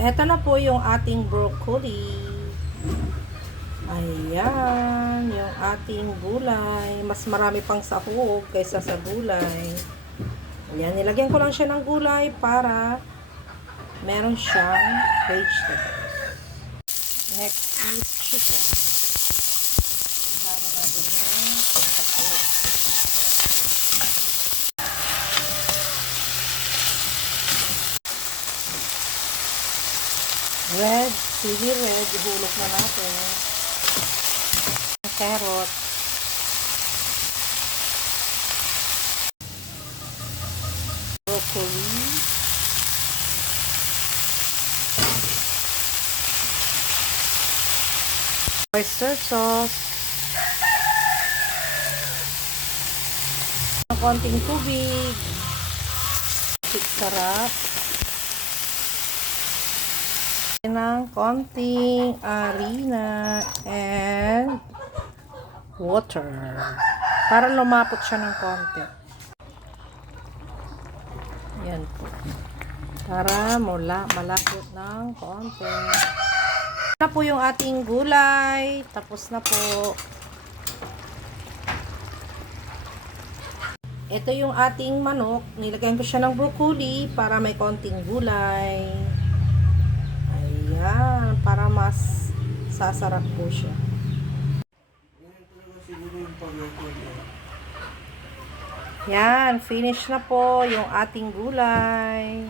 Eto na po yung ating broccoli. Ayan, yung ating gulay. Mas marami pang sahog kaysa sa gulay. Ayan, nilagyan ko lang siya ng gulay para meron siyang vegetables. Next is chicken. Ihalo natin yung sahog. Red, chili red, ihulog na natin. Carrot. Broccoli. Oyster sauce. Konting tubig. Sarap. Ng konting harina and water para lumapot siya ng konti. Yan po. Para malapot ng konti. Na po yung ating gulay. Tapos na po. Ito yung ating manok. Nilagyan ko siya ng broccoli para may konting gulay. Ayan, para mas sasarap po siya. Yan, finish na po yung ating gulay.